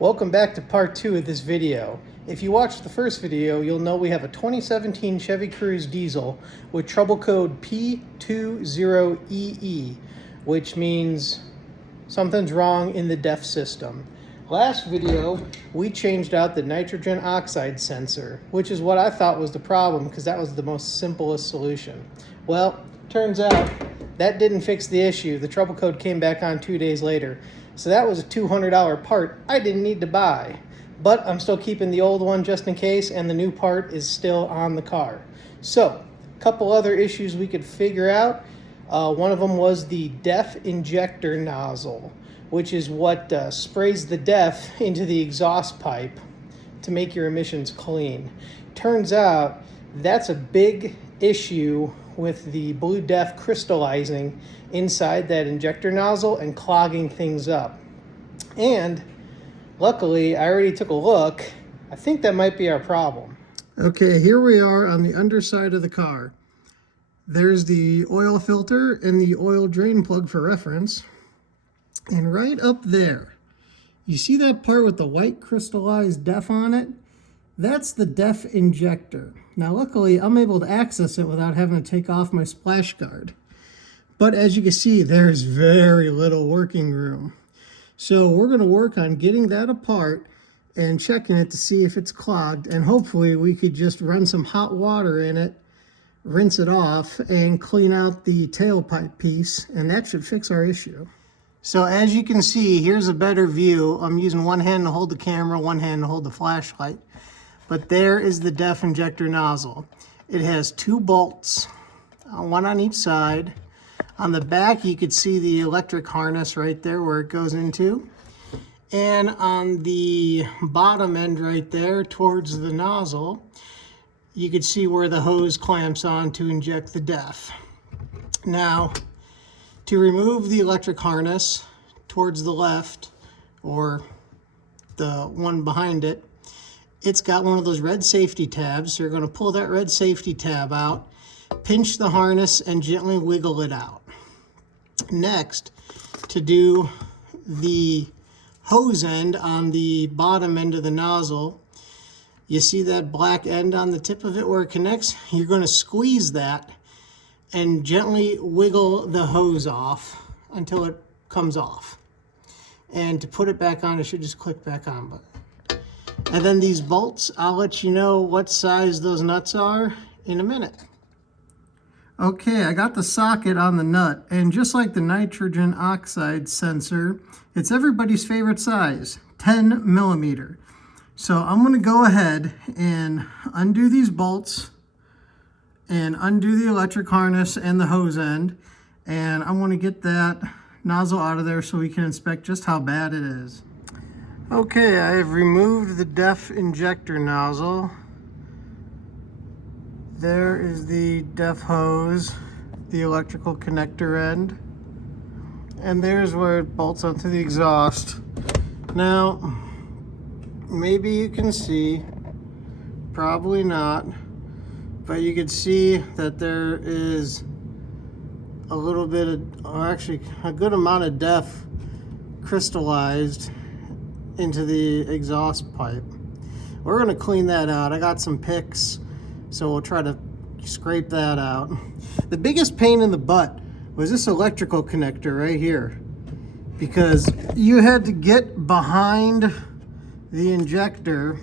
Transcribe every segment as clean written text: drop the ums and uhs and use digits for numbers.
Welcome back to part 2 of this video. If you watched the first video, you'll know we have a 2017 Chevy Cruze diesel with trouble code P20EE, which means something's wrong in the DEF system. Last video, we changed out the nitrogen oxide sensor, which is what I thought was the problem because that was the most simplest solution. Well, turns out that didn't fix the issue. The trouble code came back on 2 days later. So that was a $200 part I didn't need to buy. But I'm still keeping the old one just in case, and the new part is still on the car. So, a couple other issues we could figure out. One of them was the DEF Injector Nozzle, which is what sprays the DEF into the exhaust pipe to make your emissions clean. Turns out that's a big issue with the blue DEF crystallizing inside that injector nozzle and clogging things up. And luckily, I already took a look. I think that might be our problem. Okay, here we are on the underside of the car. There's the oil filter and the oil drain plug for reference. And right up there, you see that part with the white crystallized DEF on it? That's the DEF injector. Now luckily I'm able to access it without having to take off my splash guard. But as you can see, there's very little working room. So we're going to work on getting that apart and checking it to see if it's clogged. And hopefully we could just run some hot water in it, rinse it off, and clean out the tailpipe piece. And that should fix our issue. So as you can see, here's a better view. I'm using one hand to hold the camera, one hand to hold the flashlight. But there is the DEF injector nozzle. It has 2 bolts, one on each side. On the back, you could see the electric harness right there where it goes into. And on the bottom end right there, towards the nozzle, you could see where the hose clamps on to inject the DEF. Now, to remove the electric harness towards the left, or the one behind it, it's got one of those red safety tabs. So you're going to pull that red safety tab out, pinch the harness, and gently wiggle it out. Next, to do the hose end on the bottom end of the nozzle, you see that black end on the tip of it where it connects? You're going to squeeze that and gently wiggle the hose off until it comes off. And to put it back on, it should just click back on. But and then these bolts, I'll let you know what size those nuts are in a minute. Okay, I got the socket on the nut, and just like the nitrogen oxide sensor, it's everybody's favorite size, 10 millimeter. So I'm going to go ahead and undo these bolts and undo the electric harness and the hose end, and I'm going to get that nozzle out of there so we can inspect just how bad it is. Okay, I have removed the DEF injector nozzle. There is the DEF hose, the electrical connector end, and there's where it bolts onto the exhaust. Now, maybe you can see, probably not, but you can see that there is a little bit of, or actually a good amount of DEF crystallized into the exhaust pipe. We're going to clean that out. I got some picks, so we'll try to scrape that out. The biggest pain in the butt was this electrical connector right here, because you had to get behind the injector,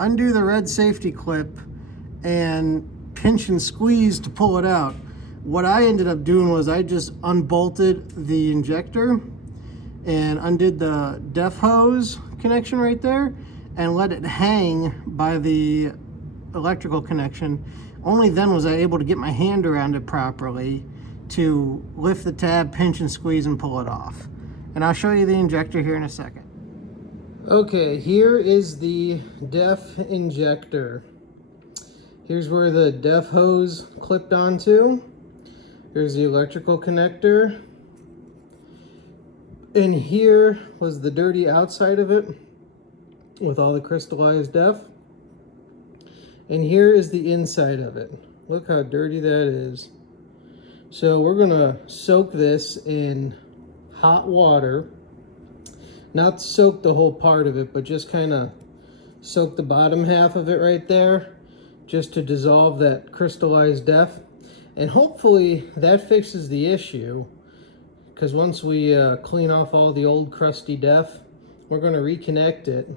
undo the red safety clip, and pinch and squeeze to pull it out. What I ended up doing was I just unbolted the injector and undid the DEF hose connection right there and let it hang by the electrical connection. Only then was I able to get my hand around it properly to lift the tab, pinch and squeeze, and pull it off. And I'll show you the injector here in a second. Okay, here is the DEF injector. Here's where the DEF hose clipped onto. Here's the electrical connector. And here was the dirty outside of it with all the crystallized DEF. And here is the inside of it. Look how dirty that is. So we're gonna soak this in hot water Not soak the whole part of it, but just kind of soak the bottom half of it right there, just to dissolve that crystallized DEF. And hopefully that fixes the issue, because once we clean off all the old crusty DEF, we're going to reconnect it,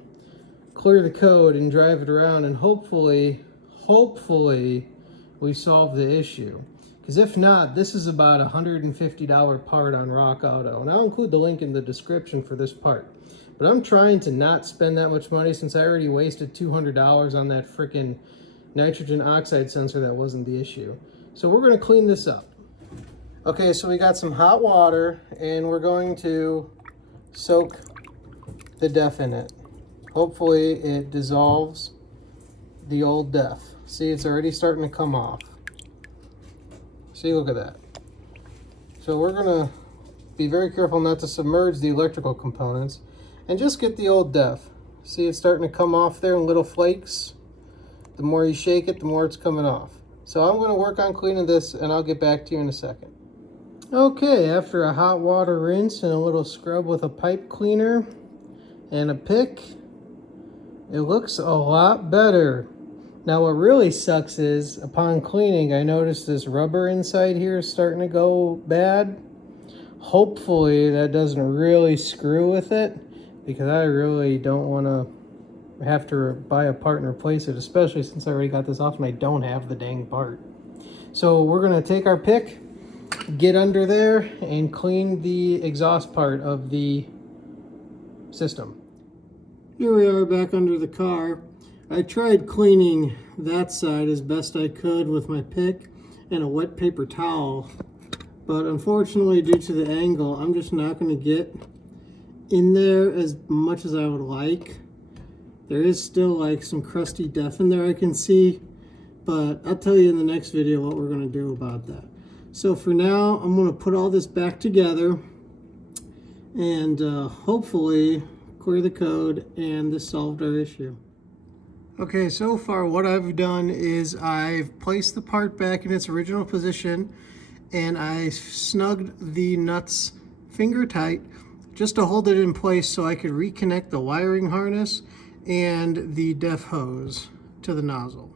clear the code, and drive it around, and hopefully we solve the issue. Because if not, this is about a $150 part on Rock Auto. And I'll include the link in the description for this part. But I'm trying to not spend that much money, since I already wasted $200 on that freaking nitrogen oxide sensor that wasn't the issue. So we're going to clean this up. Okay, so we got some hot water, and we're going to soak the DEF in it. Hopefully it dissolves the old DEF. See, it's already starting to come off. See, look at that. So we're gonna be very careful not to submerge the electrical components and just get the old DEF. See, it's starting to come off there in little flakes. The more you shake it, the more it's coming off. So I'm gonna work on cleaning this, and I'll get back to you in a second. Okay, after a hot water rinse and a little scrub with a pipe cleaner and a pick, it looks a lot better. Now what really sucks is, upon cleaning, I noticed this rubber inside here is starting to go bad. Hopefully that doesn't really screw with it, because I really don't want to have to buy a part and replace it, especially since I already got this off and I don't have the dang part. So we're going to take our pick, get under there, and clean the exhaust part of the system. Here we are back under the car. I tried cleaning that side as best I could with my pick and a wet paper towel, but unfortunately, due to the angle, I'm just not going to get in there as much as I would like. There is still like some crusty DEF in there I can see, but I'll tell you in the next video what we're going to do about that. So for now, I'm going to put all this back together and hopefully clear the code, and this solved our issue. Okay, so far what I've done is I've placed the part back in its original position, and I snugged the nuts finger tight just to hold it in place so I could reconnect the wiring harness and the DEF hose to the nozzle.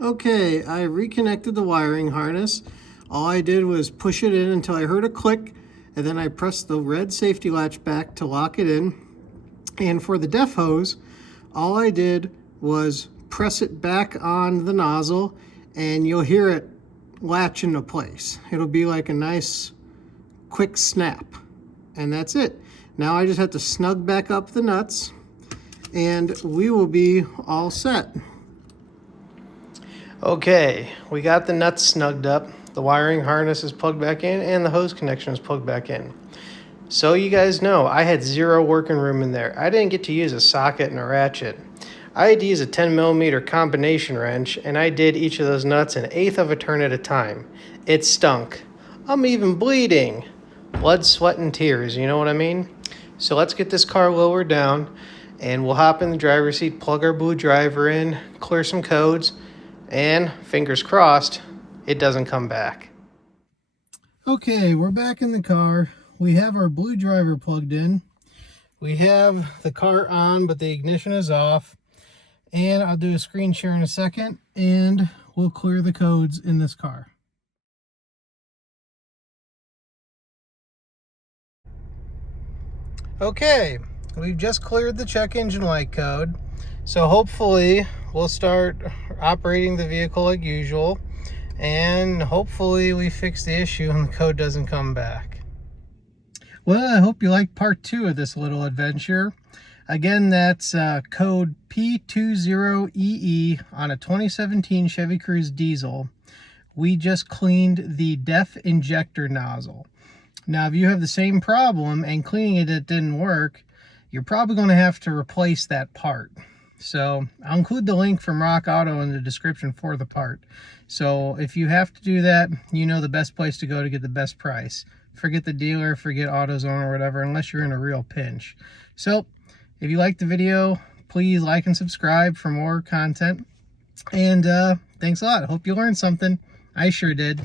Okay, I reconnected the wiring harness. All I did was push it in until I heard a click, and then I pressed the red safety latch back to lock it in. And for the DEF hose, all I did was press it back on the nozzle, and you'll hear it latch into place. It'll be like a nice quick snap, and that's it. Now I just have to snug back up the nuts, and we will be all set. Okay, we got the nuts snugged up, the wiring harness is plugged back in, and the hose connection is plugged back in. So you guys know, I had zero working room in there. I didn't get to use a socket and a ratchet. I had to use a 10mm combination wrench, and I did each of those nuts an eighth of a turn at a time. It stunk. I'm even bleeding. Blood, sweat, and tears, you know what I mean? So let's get this car lowered down, and we'll hop in the driver's seat, plug our blue driver in, clear some codes, and fingers crossed, it doesn't come back. Okay, we're back in the car. We have our blue driver plugged in. We have the car on, but the ignition is off. And I'll do a screen share in a second, and we'll clear the codes in this car. Okay, we've just cleared the check engine light code. So hopefully we'll start operating the vehicle like usual, and hopefully we fix the issue and the code doesn't come back. Well, I hope you liked part 2 of this little adventure. Again, that's code P20EE on a 2017 Chevy Cruze diesel. We just cleaned the DEF Injector Nozzle. Now, if you have the same problem and cleaning it didn't work, you're probably going to have to replace that part. So I'll include the link from Rock Auto in the description for the part. So if you have to do that, you know the best place to go to get the best price. Forget the dealer, forget AutoZone or whatever, unless you're in a real pinch. So if you liked the video, please like and subscribe for more content. And thanks a lot. Hope you learned something. I sure did.